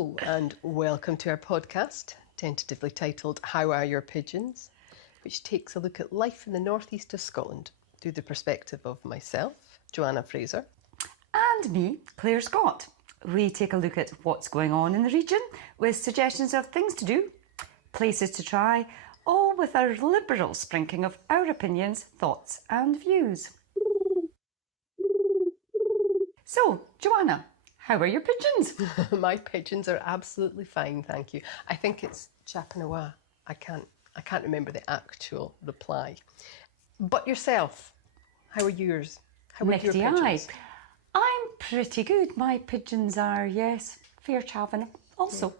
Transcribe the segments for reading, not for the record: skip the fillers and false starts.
Hello and welcome to our podcast, tentatively titled How Are Your Pigeons?, which takes a look at life in the northeast of Scotland through the perspective of myself, Joanna Fraser. And me, Clare Scott. We take a look at what's going on in the region with suggestions of things to do, places to try, all with a liberal sprinkling of our opinions, thoughts and views. So, Joanna, how are your pigeons? My pigeons are absolutely fine, thank you. I think it's Chapanawa. I can't remember the actual reply. But yourself, how are yours? How are your pigeons? I'm pretty good. My pigeons are, yes, fair chavin also.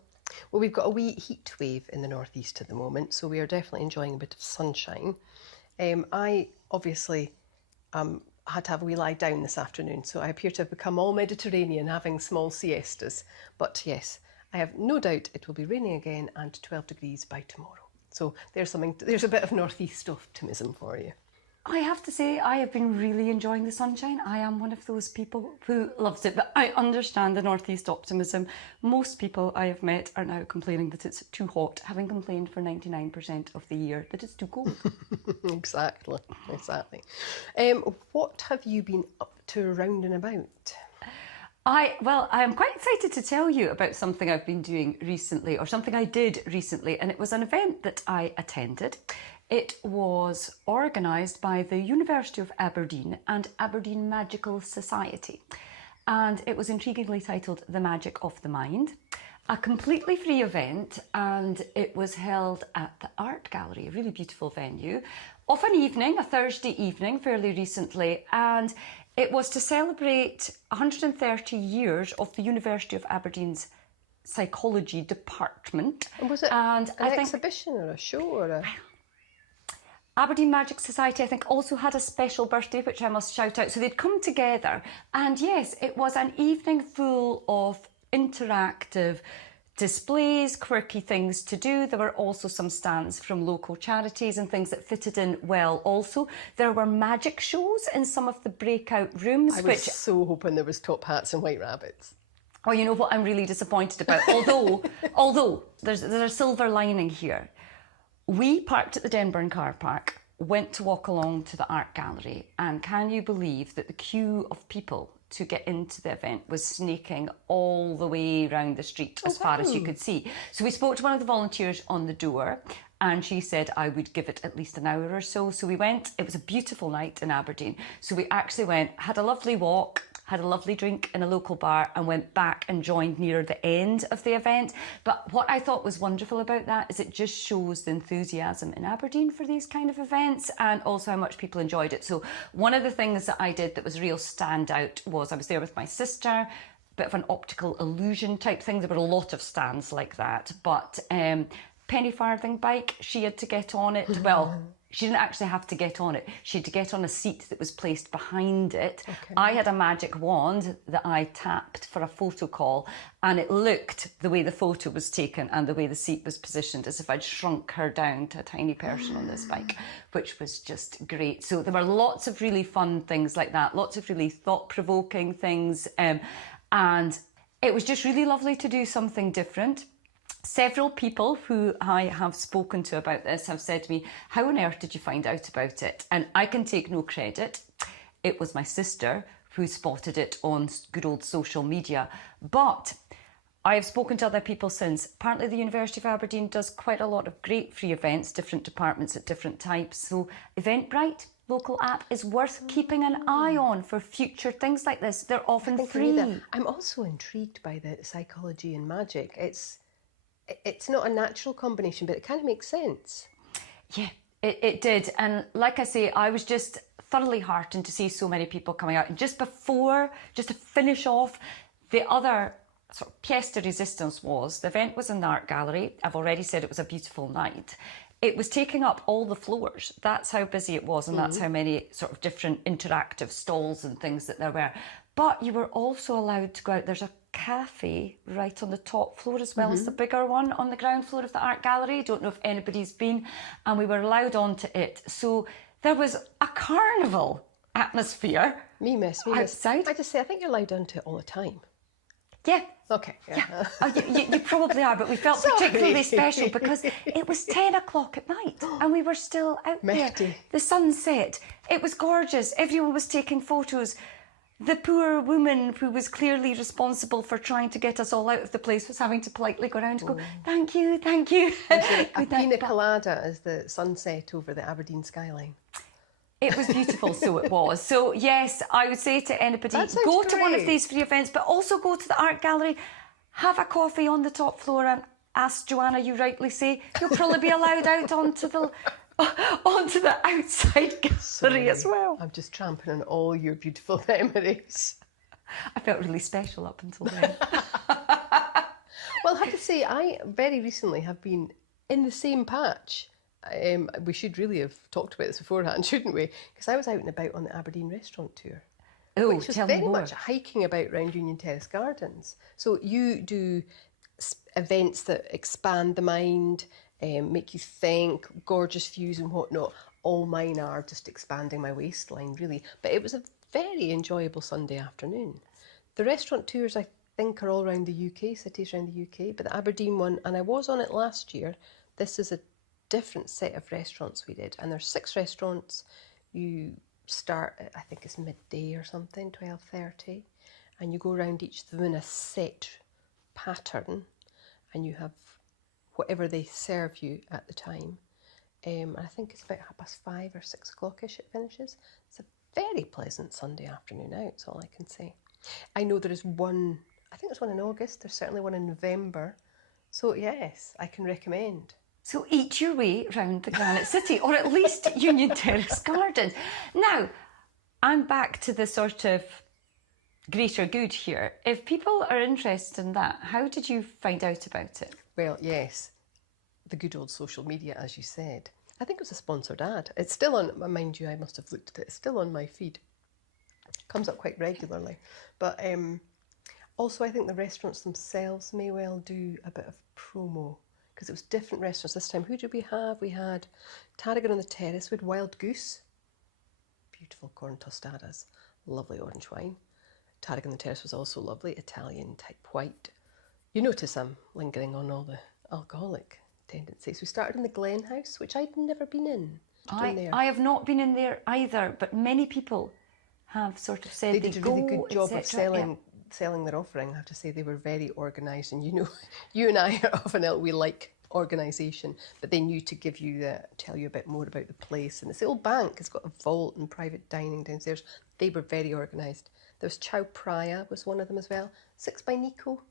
Well, we've got a wee heat wave in the northeast at the moment, so we are definitely enjoying a bit of sunshine. I obviously had to have a wee lie down this afternoon, so I appear to have become all Mediterranean, having small siestas. But yes, I have no doubt it will be raining again and 12 degrees by tomorrow. So there's a bit of northeast optimism for you. I have to say, I have been really enjoying the sunshine. I am one of those people who loves it, but I understand the northeast optimism. Most people I have met are now complaining that it's too hot, having complained for 99% of the year that it's too cold. Exactly. What have you been up to round and about? I am quite excited to tell you about something I've been doing recently, or something I did recently, and it was an event that I attended. It was organised by the University of Aberdeen and Aberdeen Magical Society, and it was intriguingly titled The Magic of the Mind. A completely free event, and it was held at the Art Gallery, a really beautiful venue, of an evening, a Thursday evening, fairly recently, and it was to celebrate 130 years of the University of Aberdeen's psychology department. And was it an exhibition or a show or a... Aberdeen Magic Society, I think, also had a special birthday, which I must shout out. So they'd come together, and yes, it was an evening full of interactive displays, quirky things to do. There were also some stands from local charities and things that fitted in well also. There were magic shows in some of the breakout rooms. I was so hoping there was top hats and white rabbits. Oh, you know what I'm really disappointed about? Although there's a silver lining here. We parked at the Denburn car park, went to walk along to the art gallery, and can you believe that the queue of people to get into the event was snaking all the way around the street as far as you could see. So we spoke to one of the volunteers on the door, and she said I would give it at least an hour or so. So we went. It was a beautiful night in Aberdeen. So we actually went, had a lovely walk, had a lovely drink in a local bar, and went back and joined near the end of the event. But what I thought was wonderful about that is it just shows the enthusiasm in Aberdeen for these kind of events, and also how much people enjoyed it. So one of the things that I did that was a real standout was I was there with my sister, bit of an optical illusion type thing. There were a lot of stands like that, but penny farthing bike, she had to get on it. Well, she didn't actually have to get on it. She had to get on a seat that was placed behind it. Okay. I had a magic wand that I tapped for a photo call, and it looked, the way the photo was taken and the way the seat was positioned, as if I'd shrunk her down to a tiny person on this bike, which was just great. So there were lots of really fun things like that, lots of really thought-provoking things, and it was just really lovely to do something different. Several people who I have spoken to about this have said to me, how on earth did you find out about it? And I can take no credit. It was my sister who spotted it on good old social media. But I have spoken to other people since. Apparently the University of Aberdeen does quite a lot of great free events, different departments at different types. So Eventbrite, local app, is worth keeping an eye on for future things like this. They're often free. I'm also intrigued by the psychology and magic. It's not a natural combination, but it kind of makes sense. Yeah, it did. And like I say, I was just thoroughly heartened to see so many people coming out. And just to finish off, the other sort of pièce de résistance was, the event was in the art gallery. I've already said it was a beautiful night. It was taking up all the floors. That's how busy it was, and that's how many sort of different interactive stalls and things that there were. But you were also allowed to go out. There's a cafe right on the top floor as well as the bigger one on the ground floor of the art gallery. Don't know if anybody's been, and we were allowed onto it. So there was a carnival atmosphere outside. I just say, I think you're allowed onto it all the time. Yeah. Okay. Yeah. Oh, you probably are, but we felt particularly special because it was 10 o'clock at night and we were still out there. The sun set. It was gorgeous. Everyone was taking photos. The poor woman who was clearly responsible for trying to get us all out of the place was having to politely go around and go, thank you, thank you. A pina colada as the sunset over the Aberdeen skyline. It was beautiful, so it was. So yes, I would say to anybody, go to one of these free events, but also go to the art gallery, have a coffee on the top floor, and as Joanna, you rightly say, you'll probably be allowed out onto the outside gallery as well. I'm just tramping on all your beautiful memories. I felt really special up until then. Well, I have to say, I very recently have been in the same patch. We should really have talked about this beforehand, shouldn't we? Because I was out and about on the Aberdeen restaurant tour, which was very much hiking about around Union Terrace Gardens. So you do events that expand the mind, make you think, gorgeous views and whatnot. All mine are just expanding my waistline, really. But it was a very enjoyable Sunday afternoon. The restaurant tours, I think, are all around the UK, cities around the UK, but the Aberdeen one, and I was on it last year, this is a different set of restaurants we did, and there's 6 restaurants. You start at, I think it's midday or something, 12:30, and you go around each of them in a set pattern, and you have whatever they serve you at the time. I think it's about 5:30 or 6 o'clock-ish it finishes. It's a very pleasant Sunday afternoon out, that's all I can say. I know there is one, I think there's one in August, there's certainly one in November, so yes, I can recommend. So eat your way round the Granite City, or at least Union Terrace Gardens. Now, I'm back to the sort of greater good here. If people are interested in that, how did you find out about it? Well, yes, the good old social media, as you said. I think it was a sponsored ad. It's still on, mind you, I must have looked at it, it's still on my feed. It comes up quite regularly. But also I think the restaurants themselves may well do a bit of promo, because it was different restaurants this time. Who did we have? We had Tarragon on the Terrace, we had Wild Goose, beautiful corn tostadas, lovely orange wine. Tarragon on the Terrace was also lovely, Italian type white. You notice I'm lingering on all the alcoholic tendencies. We started in the Glen House, which I'd never been in. I have not been in there either, but many people have sort of said they did a really good job of selling their offering. I have to say they were very organised, and you know, you and I are often we like organisation, but they knew to give you tell you a bit more about the place. And it's the old bank, it's got a vault and private dining downstairs. They were very organised. There was Chow Praia was one of them as well, 6 by Nico,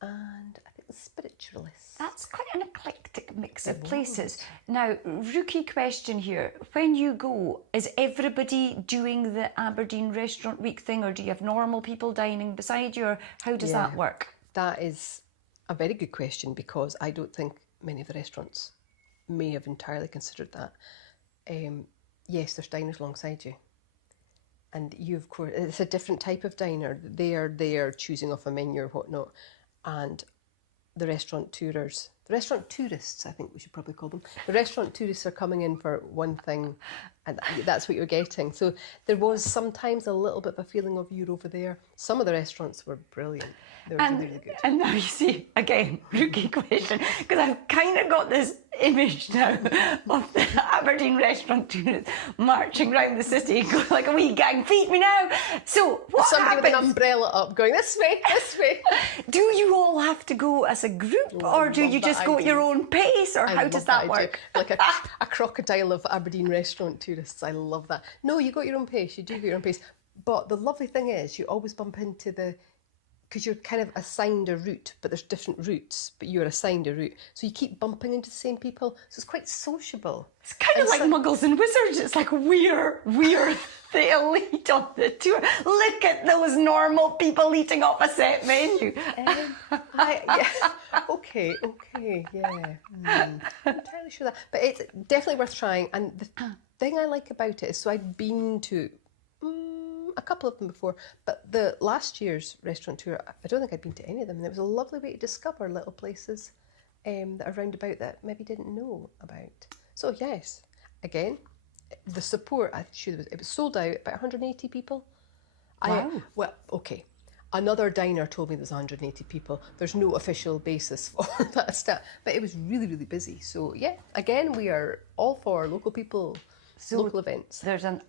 and I think the Spiritualists. That's quite an eclectic mix of places. Now, rookie question here. When you go, is everybody doing the Aberdeen Restaurant Week thing, or do you have normal people dining beside you, or how does that work? That is a very good question, because I don't think many of the restaurants may have entirely considered that. Yes, there's diners alongside you. And you, of course, it's a different type of diner. They are choosing off a menu or whatnot. And the restaurant tourists, I think we should probably call them. The restaurant tourists are coming in for one thing, and that's what you're getting. So there was sometimes a little bit of a feeling of you're over there. Some of the restaurants were brilliant. They were really, really good. And now you see, again, rookie question, because I've kind of got this image now of the Aberdeen restaurant tourists marching around the city, going like a wee gang, feed me now. So what Somebody happens? with an umbrella up going, this way, this way. Do you all have to go as a group, or do you just go at your own pace, or how does that work? Like a crocodile of Aberdeen restaurant tourists. I love that. No, you go at your own pace. You do go at your own pace. But the lovely thing is you always bump into because you're kind of assigned a route, but there's different routes, but you're assigned a route. So you keep bumping into the same people. So it's quite sociable. It's kind of like Muggles and Wizards. It's like we're the elite on the tour. Look at those normal people eating off a set menu. Okay, yeah. I'm not entirely sure that. But it's definitely worth trying. And the thing I like about it is, so I've been to a couple of them before, but the last year's restaurant tour, I don't think I'd been to any of them, and it was a lovely way to discover little places that are round about that maybe didn't know about. So yes, again, the support, it was sold out, about 180 people. Wow. Well, okay, Another diner told me there's 180 people. There's no official basis for that stat, but it was really, really busy. So yeah, again, we are all for local people, local events. There's an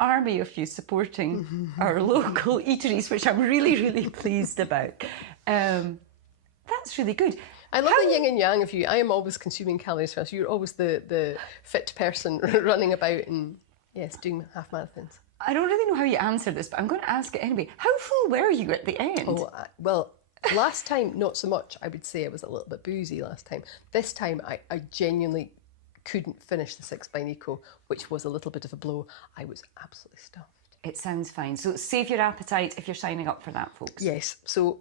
army of you supporting our local eateries, which I'm really, really pleased about. That's really good. I love the yin and yang of you. I am always consuming calories first. You're always the fit person running about and, yes, doing half marathons. I don't really know how you answer this, but I'm going to ask it anyway. How full were you at the end? Oh, well, last time, not so much. I would say I was a little bit boozy last time. This time, I genuinely couldn't finish the 6 by Nico, which was a little bit of a blow. I was absolutely stuffed. It sounds fine. So save your appetite if you're signing up for that, folks. Yes. So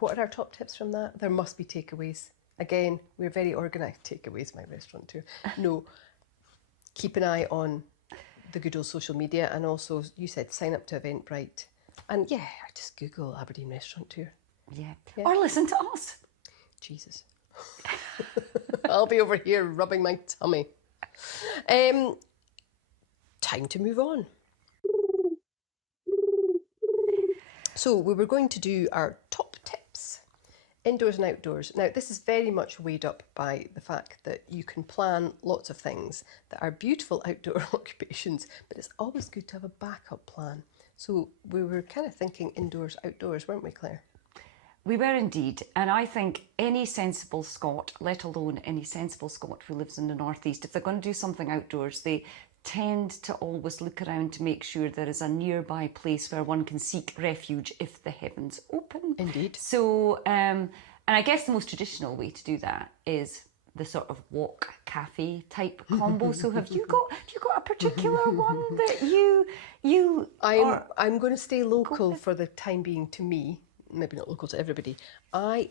what are our top tips from that? There must be takeaways. Again, we're very organised. Takeaways, my restaurant too. No, keep an eye on the good old social media, and also, you said, sign up to Eventbrite. And yeah, just Google Aberdeen Restaurant Tour. Yeah. Or listen to us. Jesus. I'll be over here rubbing my tummy. Time to move on. So we were going to do our top tips, indoors and outdoors. Now, this is very much weighed up by the fact that you can plan lots of things that are beautiful outdoor occupations, but it's always good to have a backup plan. So we were kind of thinking indoors, outdoors, weren't we, Claire? We were indeed, and I think any sensible Scot, let alone any sensible Scot who lives in the northeast, if they're going to do something outdoors, they tend to always look around to make sure there is a nearby place where one can seek refuge if the heavens open. Indeed. So, and I guess the most traditional way to do that is the sort of walk cafe type combo. So have you got a particular one that you I'm going to stay local for the time being to me, maybe not local to everybody. I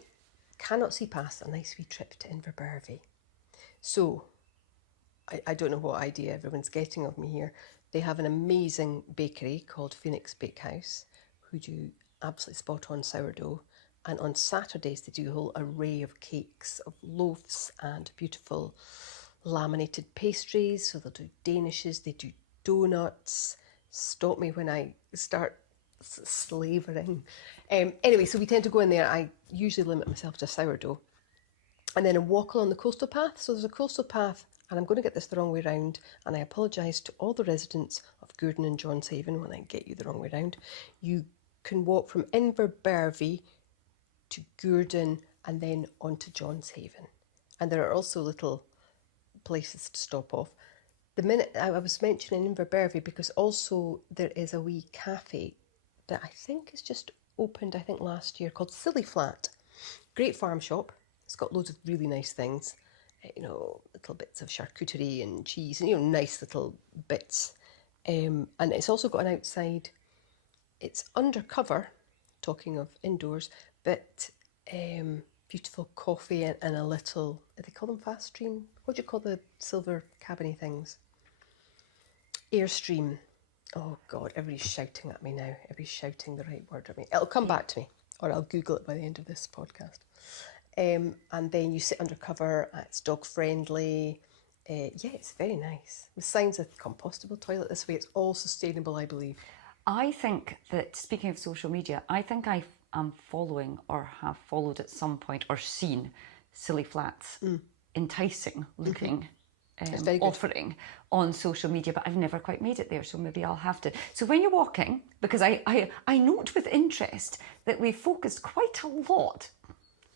cannot see past a nice wee trip to Inverbervie. So I don't know what idea everyone's getting of me here. They have an amazing bakery called Phoenix Bakehouse, who do absolutely spot on sourdough. And on Saturdays, they do a whole array of cakes, of loaves and beautiful laminated pastries. So they'll do danishes, they do donuts. Stop me when I start slavering. Anyway, so we tend to go in there. I usually limit myself to sourdough. And then I walk along the coastal path. So there's a coastal path, and I'm going to get this the wrong way round, and I apologise to all the residents of Gourdon and Johnshaven when I get you the wrong way round. You can walk from Inverbervie to Gourdon and then on to Johnshaven. And there are also little places to stop off. The minute I was mentioning Inverbervie because also there is a wee cafe that I think is just opened, I think last year, called Silly Flat. Great farm shop. It's got loads of really nice things, little bits of charcuterie and cheese and, nice little bits. And it's also got an outside, it's undercover, talking of indoors, but beautiful coffee and a little, do they call them fast stream? What do you call the silver cabiny things? Airstream. Oh God, everybody's shouting at me now. Everybody's shouting the right word at me. It'll come back to me, or I'll Google it by the end of this podcast. And then you sit undercover. It's dog friendly. It's very nice. With signs of compostable toilet this way. It's all sustainable, I believe. I think that, speaking of social media, I think I am following or have followed at some point or seen Silly Flats enticing looking offering on social media, but I've never quite made it there, so maybe I'll have to. So when you're walking, because I note with interest that we've focused quite a lot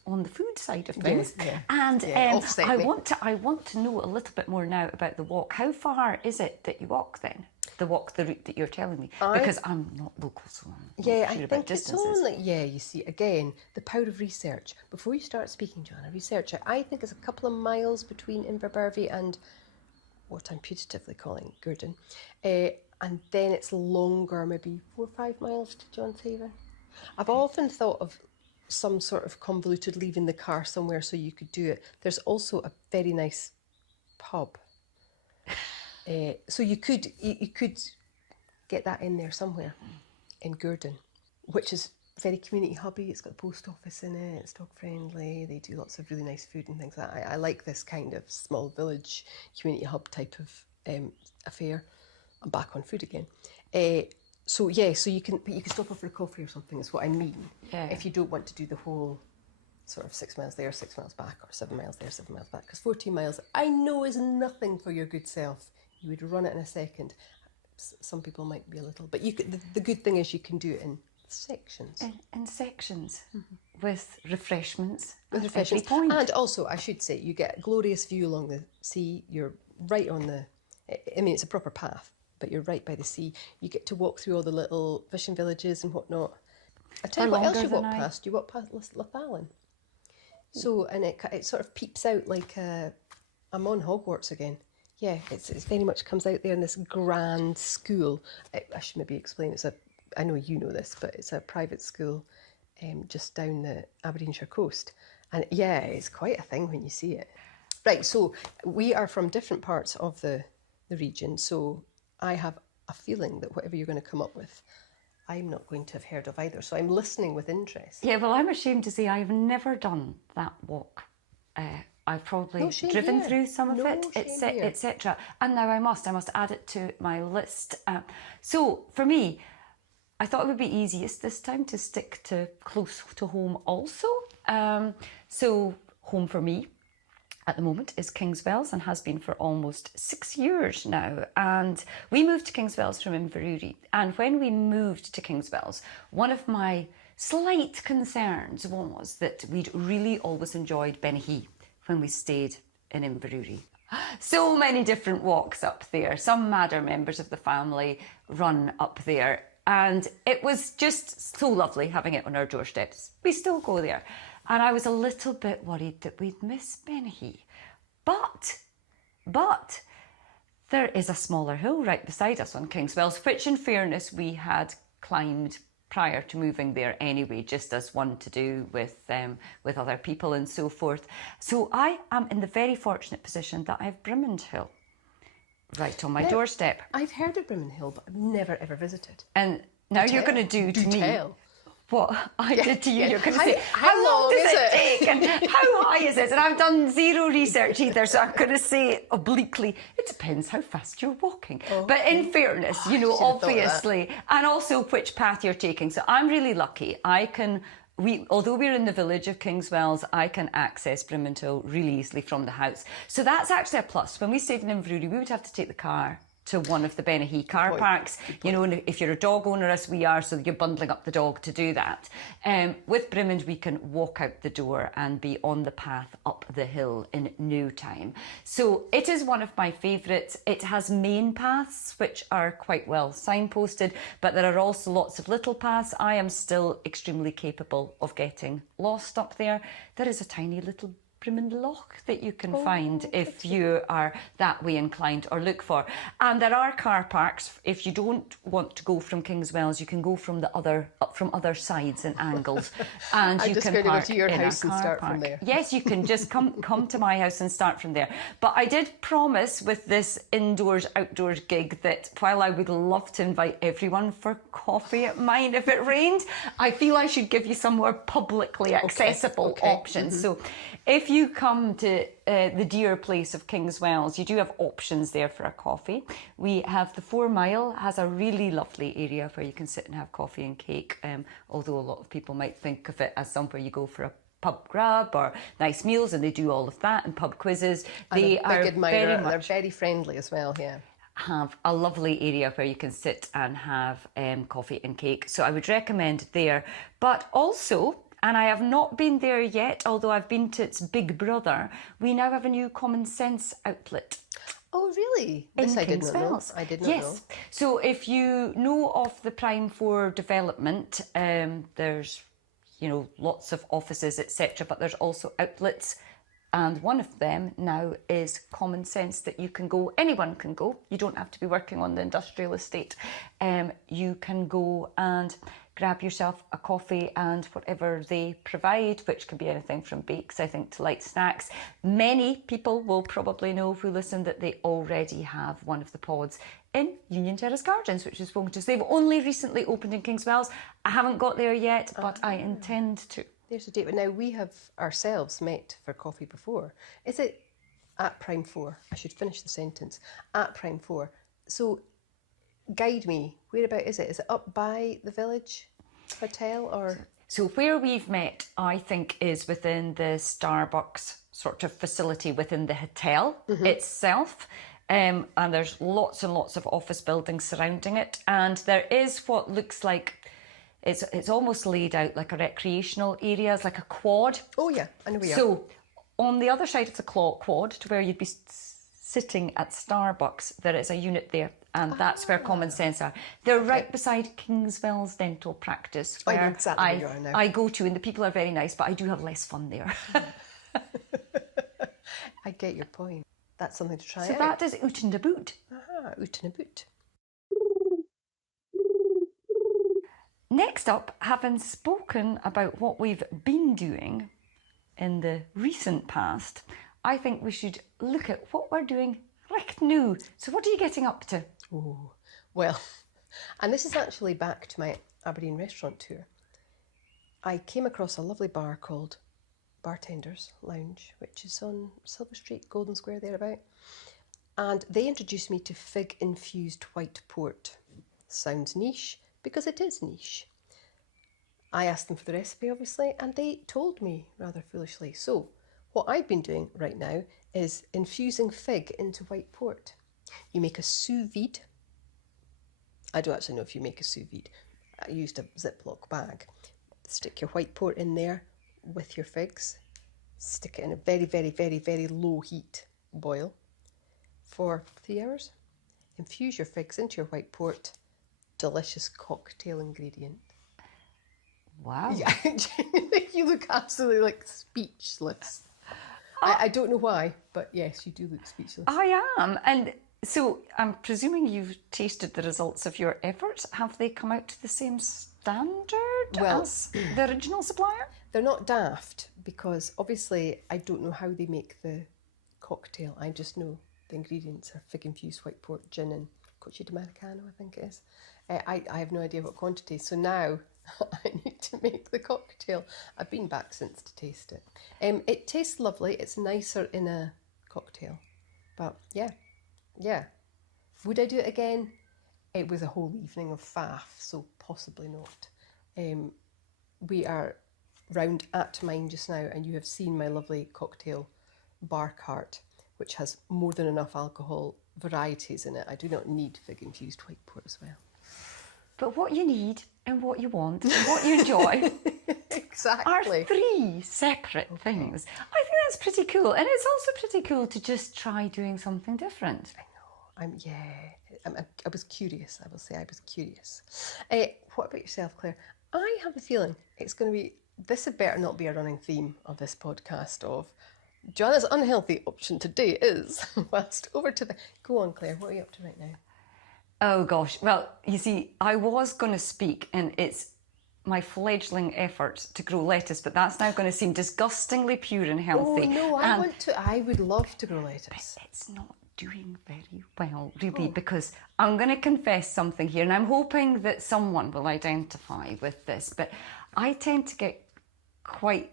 on the food side of things, and I want to know a little bit more now about the walk. How far is it that you walk then? The route that you're telling me, because I'm not local, so I'm not sure I about think distances. it's only you see again the power of research. Before you start speaking, Joanna, research it. I think it's a couple of miles between Inverbervie and what I'm putatively calling Gourdon, and then it's longer, maybe 4 or 5 miles to Johnshaven. I've often thought of some sort of convoluted leaving the car somewhere so you could do it. There's also a very nice pub. So you could get that in there somewhere in Gourdon, which is very community hubby. It's got a post office in it. It's dog friendly. They do lots of really nice food and things like that. I like this kind of small village community hub type of affair. I'm back on food again. So yeah, so you can stop off for a coffee or something. Is what I mean. Yeah. If you don't want to do the whole sort of 6 miles there, 6 miles back, or 7 miles there, 7 miles back, because 14 miles I know is nothing for your good self. You would run it in a second. Some people might be a little, but you could, the good thing is you can do it in sections. In sections, with refreshments. With at refreshments. every point. And also, I should say, you get a glorious view along the sea. You're right on the, I mean, it's a proper path, but you're right by the sea. You get to walk through all the little fishing villages and whatnot. I tell you what else you walk past. You walk past Lathallen. So, and it sort of peeps out like I'm on Hogwarts again. Yeah, it's very much comes out there in this grand school. I should maybe explain. I know you know this, but it's a private school just down the Aberdeenshire coast. And yeah, it's quite a thing when you see it. Right, so we are from different parts of the region, so I have a feeling that whatever you're going to come up with, I'm not going to have heard of either. So I'm listening with interest. Yeah, well, I'm ashamed to say I've never done that walk. I've probably driven through some of it, etc. And now I must add it to my list. So for me, I thought it would be easiest this time to stick to close to home also. So home for me at the moment is Kingswells and has been for almost 6 years now. And we moved to Kingswells from Inverurie. And when we moved to Kingswells, one of my slight concerns was that we'd really always enjoyed Benihee when we stayed in Inverurie. So many different walks up there. Some madder members of the family run up there. And it was just so lovely having it on our doorsteps. We still go there. And I was a little bit worried that we'd miss Benihee. But there is a smaller hill right beside us on Kingswells, which in fairness we had climbed prior to moving there anyway, just as one to do with other people and so forth. So I am in the very fortunate position that I have Brimmond Hill right on my doorstep. I've heard of Brimmond Hill, but I've never ever visited. And now you're going to do to me what I did to you. You're going to say, how long does it take? And how high is it? And I've done zero research either, so I'm going to say obliquely, it depends how fast you're walking. But in fairness, you know, obviously, and also which path you're taking. So I'm really lucky. Although we're in the village of Kingswells, I can access Brimmond Hill really easily from the house. So that's actually a plus. When we stayed in Inverurie, we would have to take the car to one of the Benihee car parks, you know, and if you're a dog owner, as we are, so you're bundling up the dog to do that. With Brimmond, we can walk out the door and be on the path up the hill in no time. So it is one of my favourites. It has main paths, which are quite well signposted, but there are also lots of little paths. I am still extremely capable of getting lost up there. There is a tiny little Brimmond Loch that you can find if you are that way inclined or look for. And there are car parks. If you don't want to go from Kingswells, you can go from from other sides and angles, and you can park to your in house a and car start park. from there. Yes, you can just come to my house and start from there. But I did promise with this indoors outdoors gig that while I would love to invite everyone for coffee at mine if it rained, I feel I should give you some more publicly accessible options. So if you come to the dear place of Kingswells, you do have options there for a coffee. We have the 4 Mile, has a really lovely area where you can sit and have coffee and cake, although a lot of people might think of it as somewhere you go for a pub grab or nice meals, and they do all of that, and pub quizzes. They are they're very friendly as well, yeah. Have a lovely area where you can sit and have coffee and cake. So I would recommend there. But also, and I have not been there yet, although I've been to its big brother, we now have a new Common Sense outlet. Oh, really? This I did not know. I did not know. Yes. So if you know of the Prime 4 development, there's, you know, lots of offices, etc., but there's also outlets. And one of them now is Common Sense, that you can go, anyone can go. You don't have to be working on the industrial estate. You can go and grab yourself a coffee and whatever they provide, which can be anything from bakes, I think, to light snacks. Many people will probably know who listen that they already have one of the pods in Union Terrace Gardens, which is spoken to. So they've only recently opened in Kingswells. I haven't got there yet, but I intend to. There's a date. But now we have ourselves met for coffee before. Is it at Prime 4? I should finish the sentence. At Prime 4. So guide me. Whereabout is it? Is it up by the village hotel or? So where we've met, I think, is within the Starbucks sort of facility within the hotel itself. And there's lots and lots of office buildings surrounding it. And there is what looks like, it's almost laid out like a recreational area, it's like a quad. Oh yeah, I know we are. So on the other side of the quad, to where you'd be sitting at Starbucks, there is a unit there. And that's where Common Sense are. They're right beside Kingswell's dental practice, I know where exactly where you are now. I go to, and the people are very nice, but I do have less fun there. I get your point. That's something to try So out. that is Oot and a Boot. Aha, Oot and a Boot. Next up, having spoken about what we've been doing in the recent past, I think we should look at what we're doing right now. So what are you getting up to? Oh, well, and this is actually back to my Aberdeen restaurant tour. I came across a lovely bar called Bartender's Lounge, which is on Silver Street, Golden Square, thereabout. And they introduced me to fig-infused white port. Sounds niche, because it is niche. I asked them for the recipe, obviously, and they told me rather foolishly. So what I've been doing right now is infusing fig into white port. You make a sous vide. I don't actually know if you make a sous vide. I used a Ziploc bag. Stick your white port in there with your figs. Stick it in a very, very, very, very low heat boil for 3 hours. Infuse your figs into your white port. Delicious cocktail ingredient. Wow. Yeah, genuinely, you look absolutely like speechless. I don't know why, but yes, you do look speechless. I am. And so I'm presuming you've tasted the results of your efforts. Have they come out to the same standard as the original supplier? They're not daft, because obviously I don't know how they make the cocktail. I just know the ingredients are fig-infused white port, gin and Coche d'Americano, I think it is. I have no idea what quantity, so now I need to make the cocktail. I've been back since to taste it. It tastes lovely. It's nicer in a cocktail. But yeah. Would I do it again? It was a whole evening of faff, so possibly not. We are round at mine just now, and you have seen my lovely cocktail bar cart, which has more than enough alcohol varieties in it. I do not need fig-infused white port as well. But what you need and what you want and what you enjoy Exactly. are three separate things. I think that's pretty cool. And it's also pretty cool to just try doing something different. I was curious, I will say I was curious. What about yourself, Claire? I have a feeling it's going to be, this had better not be a running theme of this podcast of Joanna's unhealthy option today is, whilst over to the, go on Claire, what are you up to right now? Oh gosh, well, you see, I was going to speak, and it's my fledgling efforts to grow lettuce, but that's now going to seem disgustingly pure and healthy. Oh no, I would love to grow lettuce. But it's not doing very well, really, because I'm going to confess something here, and I'm hoping that someone will identify with this, but I tend to get quite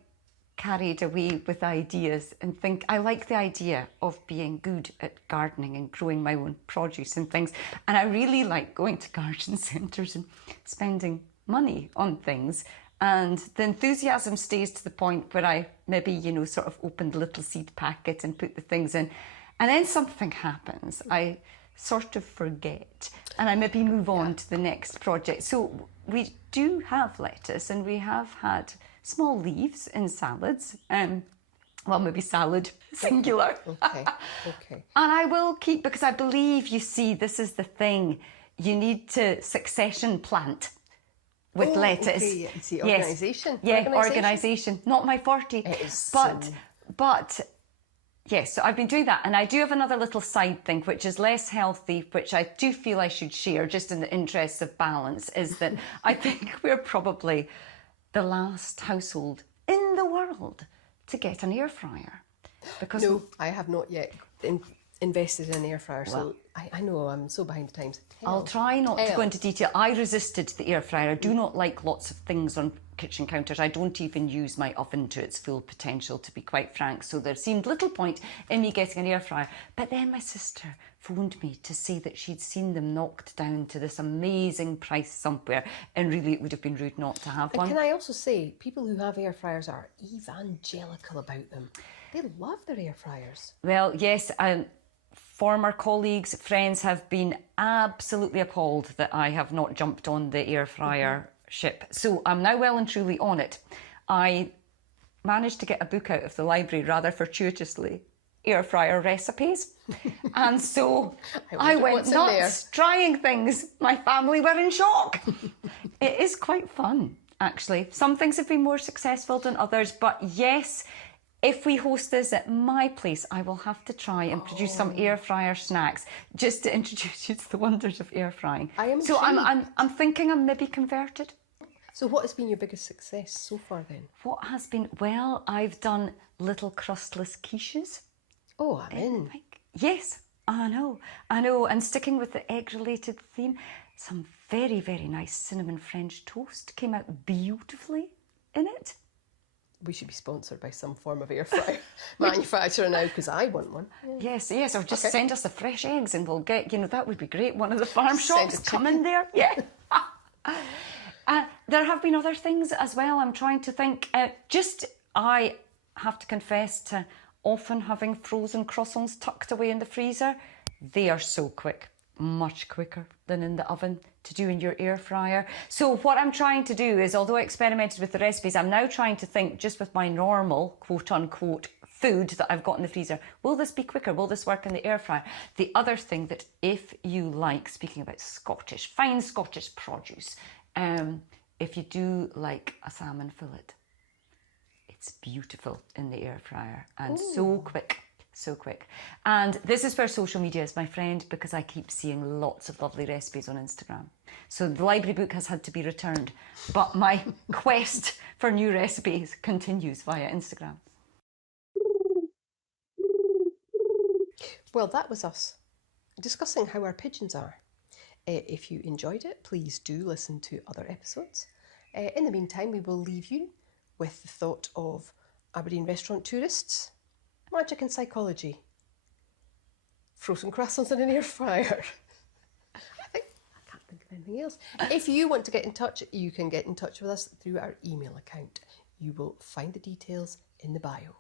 carried away with ideas and think I like the idea of being good at gardening and growing my own produce and things, and I really like going to garden centres and spending money on things, and the enthusiasm stays to the point where I maybe sort of open the little seed packet and put the things in, and then something happens. I sort of forget, and I maybe move on to the next project. So we do have lettuce, and we have had small leaves in salads, well, maybe salad, singular. Okay. And I will keep, because I believe, you see, this is the thing, you need to succession plant with lettuce. Okay. You see, organisation. Yes. Yeah, organisation. Not my forte. It is but yes, so I've been doing that, and I do have another little side thing, which is less healthy, which I do feel I should share, just in the interests of balance, is that I think we're probably the last household in the world to get an air fryer. Because no, I have not yet invested in an air fryer, so I know I'm so behind the times. I'll try not to go into detail. I resisted the air fryer. I do not like lots of things on kitchen counters. I don't even use my oven to its full potential, to be quite frank. So there seemed little point in me getting an air fryer. But then my sister phoned me to say that she'd seen them knocked down to this amazing price somewhere, and really it would have been rude not to have one. And can I also say, people who have air fryers are evangelical about them. They love their air fryers. Well, yes, former colleagues, friends have been absolutely appalled that I have not jumped on the air fryer ship. So I'm now well and truly on it. I managed to get a book out of the library rather fortuitously, air fryer recipes. And so I went nuts trying things. My family were in shock. It is quite fun, actually. Some things have been more successful than others, but yes, if we host this at my place, I will have to try and produce some air fryer snacks just to introduce you to the wonders of air frying. I am so I'm thinking I'm maybe converted. So what has been your biggest success so far then? What has been, well, I've done little crustless quiches. Oh, I'm in. Yes, I know. And sticking with the egg-related theme, some very, very nice cinnamon French toast came out beautifully in it. We should be sponsored by some form of air fryer manufacturer now, because I want one. Yeah. Yes, or just send us the fresh eggs and we'll get, that would be great. One of the farm shops, come in there. Yeah. There have been other things as well. I'm trying to think. I have to confess to often having frozen croissants tucked away in the freezer. They are so quick, much quicker than in the oven to do in your air fryer. So what I'm trying to do is, although I experimented with the recipes, I'm now trying to think just with my normal, quote unquote, food that I've got in the freezer. Will this be quicker? Will this work in the air fryer? The other thing that if you like, speaking about fine Scottish produce, if you do like a salmon fillet, it's beautiful in the air fryer and so quick. So quick. And this is where social media is my friend, because I keep seeing lots of lovely recipes on Instagram. So the library book has had to be returned, but my quest for new recipes continues via Instagram. Well, that was us discussing how our pigeons are. If you enjoyed it, please do listen to other episodes. In the meantime, we will leave you with the thought of Aberdeen restaurant tourists, magic and psychology, frozen croissants in an air fryer. I can't think of anything else. If you want to get in touch, you can get in touch with us through our email account. You will find the details in the bio.